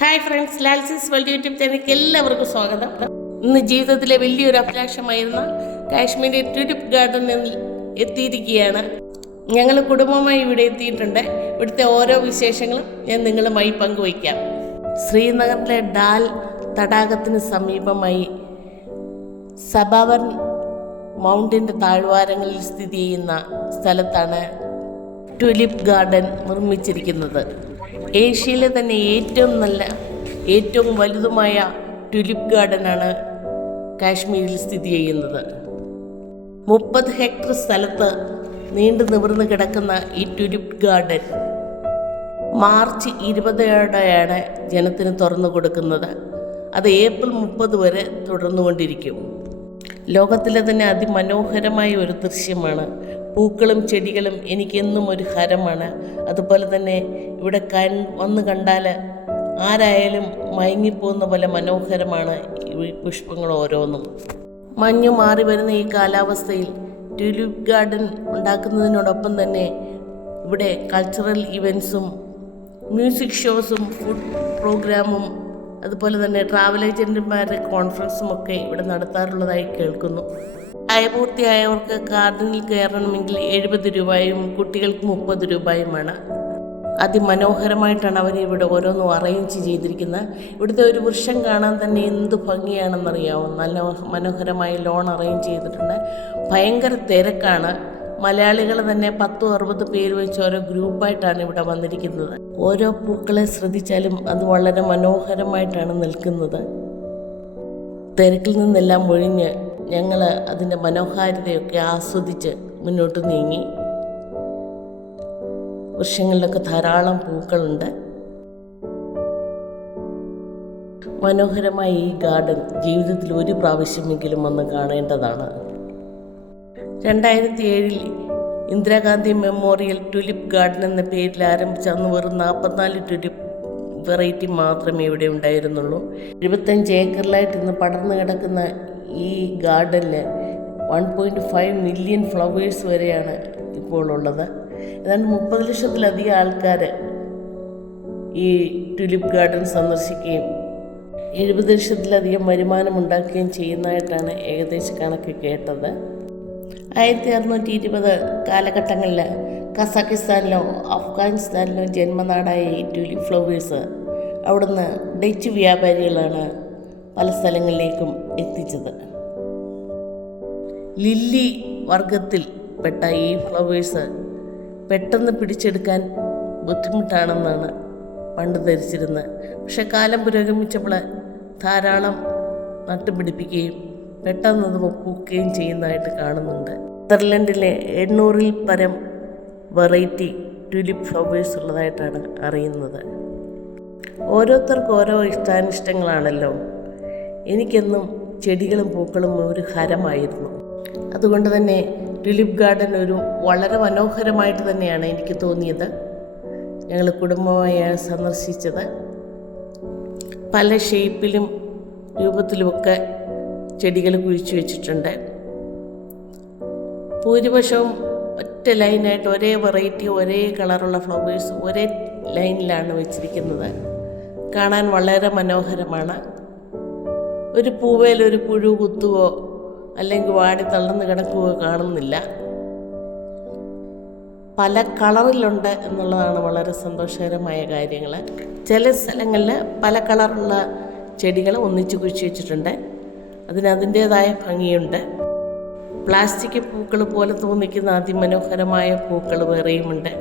Hi friends, ലാൽസിസ് world YouTube ചാനലിലേക്ക് എല്ലാവർക്കും സ്വാഗതം. ഇന്ന് ജീവിതത്തിലെ വലിയൊരു അഭിലാഷമായിരുന്ന കാശ്മീരി ട്യൂലിപ്പ് ഗാർഡനിൽ എത്തിയിരിക്കുകയാണ്. ഞങ്ങൾ കുടുംബമായി ഇവിടെ എത്തിയിട്ടുണ്ട്. ഇവിടുത്തെ ഓരോ വിശേഷങ്ങളും ഞാൻ നിങ്ങളുമായി പങ്കുവയ്ക്കാം. ശ്രീനഗറിലെ ഡാൽ തടാകത്തിന് സമീപമായി സബാവൻ മൗണ്ടിൻ്റെ താഴ്വാരങ്ങളിൽ സ്ഥിതി ചെയ്യുന്ന സ്ഥലത്താണ് ട്യൂലിപ്പ് ഗാർഡൻ നിർമ്മിച്ചിരിക്കുന്നത്. ഏഷ്യയിലെ തന്നെ ഏറ്റവും വലുതുമായ ട്യൂലിപ്പ് ഗാർഡനാണ് കാശ്മീരിൽ സ്ഥിതി ചെയ്യുന്നത്. 30 ഹെക്ടർ സ്ഥലത്ത് നീണ്ടു നിവർന്ന് കിടക്കുന്ന ഈ ട്യൂലിപ്പ് ഗാർഡൻ മാർച്ച് 20 ജനത്തിന് തുറന്നു കൊടുക്കുന്നത്. അത് ഏപ്രിൽ 30 വരെ തുടർന്നുകൊണ്ടിരിക്കും. ലോകത്തിലെ തന്നെ അതിമനോഹരമായ ഒരു ദൃശ്യമാണ്. പൂക്കളും ചെടികളും എനിക്കെന്നും ഒരു ഹരമാണ്. അതുപോലെ തന്നെ ഇവിടെ വന്ന് കണ്ടാൽ ആരായാലും മയങ്ങിപ്പോകുന്ന പോലെ മനോഹരമാണ് ഈ പുഷ്പങ്ങൾ ഓരോന്നും. മഞ്ഞു മാറി വരുന്ന ഈ കാലാവസ്ഥയിൽ ട്യൂലിപ്പ് ഗാർഡൻ ഉണ്ടാക്കുന്നതിനോടൊപ്പം തന്നെ ഇവിടെ കൾച്ചറൽ ഇവൻറ്റ്സും മ്യൂസിക് ഷോസും ഫുഡ് പ്രോഗ്രാമും അതുപോലെ തന്നെ ട്രാവൽ ഏജൻറ്റുമാരുടെ കോൺഫറൻസും ഒക്കെ ഇവിടെ നടത്താറുള്ളതായി കേൾക്കുന്നു. പ്രായപൂർത്തിയായവർക്ക് ഗാർഡനിൽ കയറണമെങ്കിൽ 70 രൂപയും കുട്ടികൾക്ക് 30 രൂപയുമാണ്. അതിമനോഹരമായിട്ടാണ് അവർ ഇവിടെ ഓരോന്നും അറേഞ്ച് ചെയ്തിരിക്കുന്നത്. ഇവിടുത്തെ ഒരു വൃക്ഷം കാണാൻ തന്നെ എന്ത് ഭംഗിയാണെന്നറിയാമോ. നല്ല മനോഹരമായ ലോൺ അറേഞ്ച് ചെയ്തിട്ടുണ്ട്. ഭയങ്കര തിരക്കാണ്. മലയാളികൾ തന്നെ 10-60 പേര് വെച്ച് ഓരോ ഗ്രൂപ്പായിട്ടാണ് ഇവിടെ വന്നിരിക്കുന്നത്. ഓരോ പൂക്കളെ ശ്രദ്ധിച്ചാലും അത് വളരെ മനോഹരമായിട്ടാണ് നിൽക്കുന്നത്. തിരക്കിൽ നിന്നെല്ലാം ഒഴിഞ്ഞ് ഞങ്ങൾ അതിൻ്റെ മനോഹാരിതയൊക്കെ ആസ്വദിച്ച് മുന്നോട്ട് നീങ്ങി. വൃക്ഷങ്ങളിലൊക്കെ ധാരാളം പൂക്കളുണ്ട്. മനോഹരമായ ഈ ഗാർഡൻ ജീവിതത്തിൽ ഒരു പ്രാവശ്യമെങ്കിലും വന്ന് കാണേണ്ടതാണ്. 2007 ഇന്ദിരാഗാന്ധി മെമ്മോറിയൽ ട്യൂലിപ്പ് ഗാർഡൻ എന്ന പേരിൽ ആരംഭിച്ച അന്ന് വെറും 44 ട്യൂലിപ്പ് വെറൈറ്റി മാത്രമേ ഇവിടെ ഉണ്ടായിരുന്നുള്ളൂ. 75 ഏക്കറിലായിട്ട് ഇന്ന് പടർന്നു കിടക്കുന്ന ഈ ഗാർഡനിൽ 1.5 മില്യൺ ഫ്ലവേഴ്സ് വരെയാണ് ഇപ്പോൾ ഉള്ളത്. ഏതാണ്ട് 30 ലക്ഷത്തിലധികം ആൾക്കാർ ഈ ട്യൂലിപ്പ് ഗാർഡൻ സന്ദർശിക്കുകയും 70 ലക്ഷത്തിലധികം വരുമാനമുണ്ടാക്കുകയും ചെയ്യുന്നതായിട്ടാണ് ഏകദേശ കണക്ക് കേട്ടത്. 1620 കാലഘട്ടങ്ങളിൽ കസാക്കിസ്ഥാനിലോ അഫ്ഗാനിസ്ഥാനിലോ ജന്മനാടായ ഈ ട്യൂലിപ്പ് ഫ്ലവേഴ്സ് അവിടുന്ന് ഡച്ച് വ്യാപാരികളാണ് പല സ്ഥലങ്ങളിലേക്കും എത്തിച്ചത്. ലില്ലി വർഗത്തിൽ പെട്ട ഈ ഫ്ലവേഴ്സ് പെട്ടെന്ന് പിടിച്ചെടുക്കാൻ ബുദ്ധിമുട്ടാണെന്നാണ് പണ്ട് ധരിച്ചിരുന്നത്. പക്ഷെ കാലം പുരോഗമിച്ചപ്പോൾ ധാരാളം നട്ടുപിടിപ്പിക്കുകയും പെട്ടെന്നത് പൂക്കുകയും ചെയ്യുന്നതായിട്ട് കാണുന്നുണ്ട്. നെതർലൻഡിലെ 800-ൽ പരം വെറൈറ്റി ട്യൂലിപ്പ് ഫ്ലവേഴ്സ് ഉള്ളതായിട്ടാണ് അറിയുന്നത്. ഓരോരുത്തർക്കും ഓരോ ഇഷ്ടാനിഷ്ടങ്ങളാണല്ലോ. എനിക്കെന്നും ചെടികളും പൂക്കളും ഒരു ഹരമായിരുന്നു. അതുകൊണ്ട് തന്നെ ട്യൂലിപ്പ് ഗാർഡൻ വളരെ മനോഹരമായിട്ട് തന്നെയാണ് എനിക്ക് തോന്നിയത്. ഞങ്ങൾ കുടുംബമായി സന്ദർശിച്ചത്. പല ഷേപ്പിലും രൂപത്തിലുമൊക്കെ ചെടികൾ കുഴിച്ചു വെച്ചിട്ടുണ്ട്. ഭൂരിപക്ഷവും ഒറ്റ ലൈനായിട്ട് ഒരേ വെറൈറ്റി ഒരേ കളറുള്ള ഫ്ലവേഴ്സ് ഒരേ ലൈനിലാണ് വെച്ചിരിക്കുന്നത്. കാണാൻ വളരെ മനോഹരമാണ്. ഒരു പൂവേൽ ഒരു പുഴു കുത്തുകയോ അല്ലെങ്കിൽ വാടി തളർന്ന് കിടക്കുകയോ കാണുന്നില്ല. പല കളറിലുണ്ട് എന്നുള്ളതാണ് വളരെ സന്തോഷകരമായ കാര്യങ്ങൾ. ചില സ്ഥലങ്ങളിൽ പല കളറുള്ള ചെടികൾ ഒന്നിച്ച് കുഴിച്ച് വെച്ചിട്ടുണ്ട്. അതിൻ്റേതായ ഭംഗിയുണ്ട്. പ്ലാസ്റ്റിക് പൂക്കൾ പോലെ തോന്നിക്കുന്ന അതിമനോഹരമായ പൂക്കൾ വേറെയുമുണ്ട്.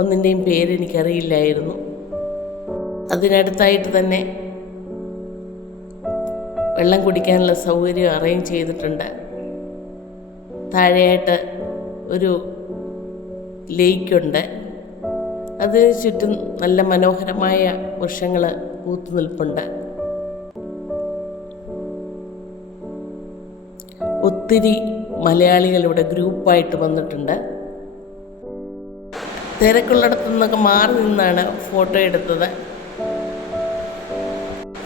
ഒന്നിൻ്റെയും പേരെനിക്കറിയില്ലായിരുന്നു. അതിനടുത്തായിട്ട് തന്നെ വെള്ളം കുടിക്കാനുള്ള സൗകര്യം അറേഞ്ച് ചെയ്തിട്ടുണ്ട്. താഴെയായിട്ട് ഒരു ലേക്കുണ്ട്. അതിന് ചുറ്റും നല്ല മനോഹരമായ വൃക്ഷങ്ങൾ പൂത്തു നിൽപ്പുണ്ട്. ഒത്തിരി മലയാളികൾ ഇവിടെ ഗ്രൂപ്പായിട്ട് വന്നിട്ടുണ്ട്. തിരക്കുള്ളിടത്തു നിന്നൊക്കെ മാറി നിന്നാണ് ഫോട്ടോ എടുത്തത്.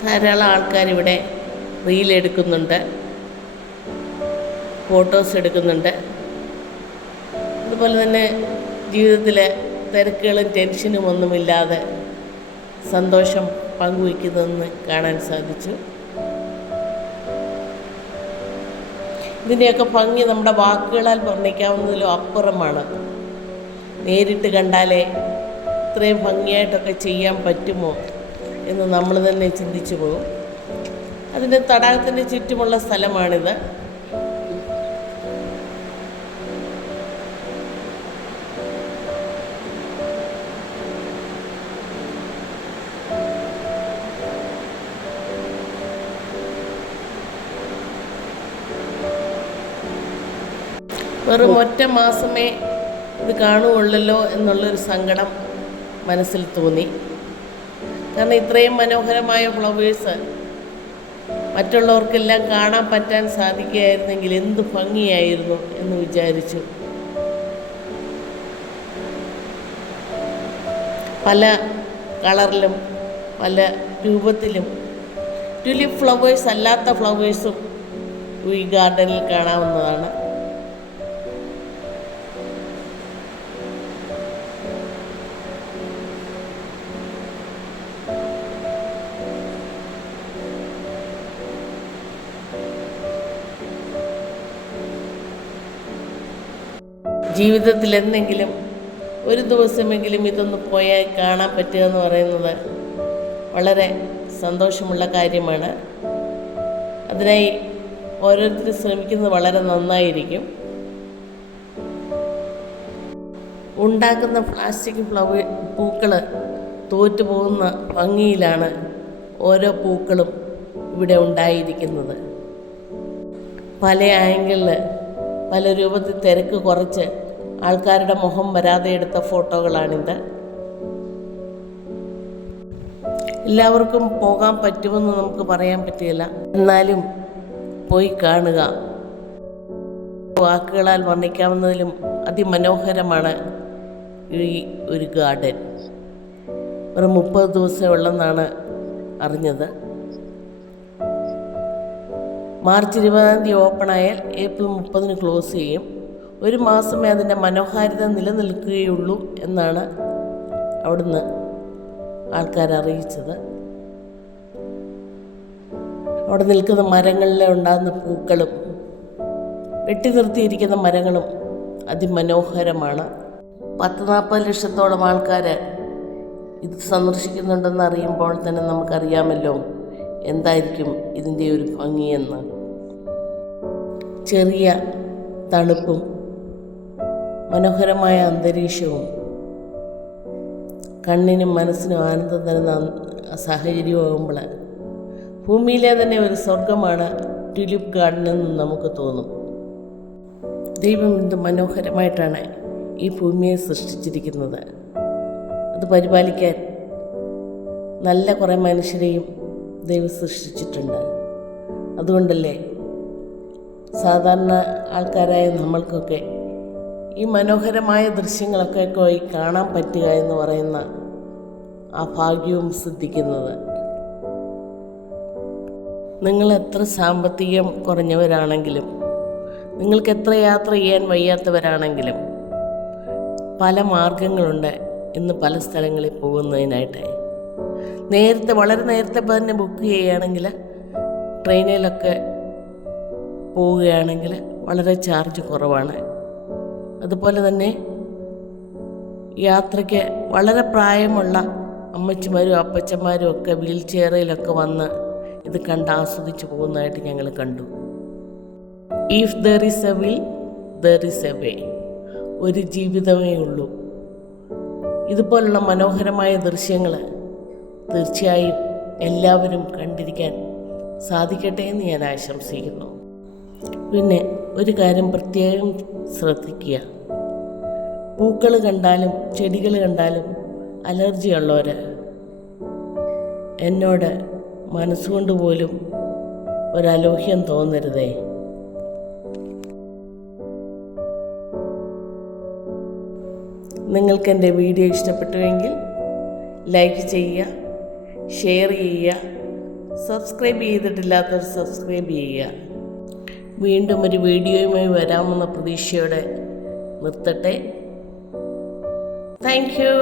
ധാരാളം ആൾക്കാരിവിടെ റീലെടുക്കുന്നുണ്ട്, ഫോട്ടോസ് എടുക്കുന്നുണ്ട്. അതുപോലെ തന്നെ ജീവിതത്തിലെ തിരക്കുകളും ടെൻഷനും ഒന്നുമില്ലാതെ സന്തോഷം പങ്കുവയ്ക്കുന്നതെന്ന് കാണാൻ സാധിച്ചു. ഇതിൻ്റെയൊക്കെ ഭംഗി നമ്മുടെ വാക്കുകളാൽ വർണ്ണിക്കാവുന്നതിലും അപ്പുറമാണ്. നേരിട്ട് കണ്ടാലേ ഇത്രയും ഭംഗിയായിട്ടൊക്കെ ചെയ്യാൻ പറ്റുമോ എന്ന് നമ്മൾ തന്നെ ചിന്തിച്ചു പോകും. അതിൻ്റെ തടാകത്തിൻ്റെ ചുറ്റുമുള്ള സ്ഥലമാണിത്. വെറും ഒറ്റ മാസമേ ഇത് കാണുകയുള്ളല്ലോ എന്നുള്ളൊരു സങ്കടം മനസ്സിൽ തോന്നി. കാരണം ഇത്രയും മനോഹരമായ ഫ്ലവേഴ്സ് മറ്റുള്ളവർക്കെല്ലാം കാണാൻ പറ്റാൻ സാധിക്കുകയായിരുന്നെങ്കിൽ എന്ത് ഭംഗിയായിരുന്നു എന്ന് വിചാരിച്ചു. പല കളറിലും പല രൂപത്തിലും ട്യൂലിപ്പ് ഫ്ലവേഴ്സ് അല്ലാത്ത ഫ്ലവേഴ്സും ഈ ഗാർഡനിൽ കാണാവുന്നതാണ്. ജീവിതത്തിൽ എന്തെങ്കിലും ഒരു ദിവസമെങ്കിലും ഇതൊന്ന് പോയാൽ കാണാൻ പറ്റുക എന്ന് പറയുന്നത് വളരെ സന്തോഷമുള്ള കാര്യമാണ്. അതിനായി ഓരോരുത്തരും ശ്രമിക്കുന്നത് വളരെ നന്നായിരിക്കും. ഉണ്ടാക്കുന്ന പ്ലാസ്റ്റിക് പൂക്കൾ തോറ്റുപോകുന്ന ഭംഗിയിലാണ് ഓരോ പൂക്കളും ഇവിടെ ഉണ്ടായിരിക്കുന്നത്. പല ആംഗിളിൽ പല രൂപത്തിൽ തിരക്ക് കുറച്ച് ആൾക്കാരുടെ മുഖം വരാതെ എടുത്ത ഫോട്ടോകളാണിത്. എല്ലാവർക്കും പോകാൻ പറ്റുമെന്ന് നമുക്ക് പറയാൻ പറ്റില്ല. എന്നാലും പോയി കാണുക. വാക്കുകളാൽ വർണ്ണിക്കാവുന്നതിലും അതിമനോഹരമാണ് ഈ ഒരു ഗാർഡൻ. ഒരു 30 ദിവസമേ ഉള്ളെന്നാണ് അറിഞ്ഞത്. മാർച്ച് 20 ഓപ്പണായാൽ ഏപ്രിൽ 30 ക്ലോസ് ചെയ്യും. ഒരു മാസമേ അതിൻ്റെ മനോഹാരിത നിലനിൽക്കുകയുള്ളൂ എന്നാണ് അവിടുന്ന് ആൾക്കാർ അറിയിച്ചത്. അവിടെ നിൽക്കുന്ന മരങ്ങളിൽ ഉണ്ടാകുന്ന പൂക്കളും വെട്ടി നിർത്തിയിരിക്കുന്ന മരങ്ങളും അതിമനോഹരമാണ്. 10-40 ലക്ഷത്തോളം ആൾക്കാർ ഇത് സന്ദർശിക്കുന്നുണ്ടെന്ന് അറിയുമ്പോൾ തന്നെ നമുക്കറിയാമല്ലോ എന്തായിരിക്കും ഇതിൻ്റെ ഒരു ഭംഗിയെന്ന്. ചെറിയ തണുപ്പും മനോഹരമായ അന്തരീക്ഷവും കണ്ണിനും മനസ്സിനും ആനന്ദം തരുന്ന സാഹചര്യമാകുമ്പോൾ ഭൂമിയിലെ തന്നെ ഒരു സ്വർഗമാണ് ട്യൂലിപ്പ് ഗാർഡൻ എന്ന് നമുക്ക് തോന്നും. ദൈവം എന്ത് മനോഹരമായിട്ടാണ് ഈ ഭൂമിയെ സൃഷ്ടിച്ചിരിക്കുന്നത്. അത് പരിപാലിക്കാൻ നല്ല കുറേ മനുഷ്യരെയും ദൈവം സൃഷ്ടിച്ചിട്ടുണ്ട്. അതുകൊണ്ടല്ലേ സാധാരണ ആൾക്കാരായ നമ്മൾക്കൊക്കെ ഈ മനോഹരമായ ദൃശ്യങ്ങളൊക്കെ പോയി കാണാൻ പറ്റുക എന്ന് പറയുന്ന ആ ഭാഗ്യവും സിദ്ധിക്കുന്നത്. നിങ്ങൾ എത്ര സാമ്പത്തികം കുറഞ്ഞവരാണെങ്കിലും നിങ്ങൾക്ക് എത്ര യാത്ര ചെയ്യാൻ വയ്യാത്തവരാണെങ്കിലും പല മാർഗങ്ങളുണ്ട് ഇന്ന് പല സ്ഥലങ്ങളിൽ പോകുന്നതിനായിട്ട്. വളരെ നേരത്തെ തന്നെ ബുക്ക് ചെയ്യുകയാണെങ്കിൽ ട്രെയിനിലൊക്കെ പോവുകയാണെങ്കിൽ വളരെ ചാർജ് കുറവാണ്. അതുപോലെ തന്നെ യാത്രയ്ക്ക് വളരെ പ്രായമുള്ള അമ്മച്ചിമാരും അപ്പച്ചന്മാരും ഒക്കെ വീൽ ചെയറിലൊക്കെ വന്ന് ഇത് കണ്ട് ആസ്വദിച്ച് പോകുന്നതായിട്ട് ഞങ്ങൾ കണ്ടു. If there is A will there is a way. ഒരു ജീവിതമേ ഉള്ളൂ. ഇതുപോലുള്ള മനോഹരമായ ദൃശ്യങ്ങൾ തീർച്ചയായും എല്ലാവരും കണ്ടിരിക്കാൻ സാധിക്കട്ടെ എന്ന് ഞാൻ ആശംസിക്കുന്നു. പിന്നെ ഒരു കാര്യം പ്രത്യേകം ശ്രദ്ധിക്കുക. പൂക്കൾ കണ്ടാലും ചെടികൾ കണ്ടാലും അലർജി ഉള്ളവർ എന്നോട് മനസ്സുകൊണ്ട് പോലും ഒരലോഹ്യം തോന്നരുതേ. നിങ്ങൾക്കെൻ്റെ വീഡിയോ ഇഷ്ടപ്പെട്ടുവെങ്കിൽ ലൈക്ക് ചെയ്യുക, ഷെയർ ചെയ്യുക, സബ്സ്ക്രൈബ് ചെയ്തിട്ടില്ലാത്തവർ സബ്സ്ക്രൈബ് ചെയ്യുക. വീണ്ടും ഒരു വീഡിയോയുമായി വരാമെന്ന പ്രതീക്ഷയോടെ നിർത്തട്ടെ. Thank you.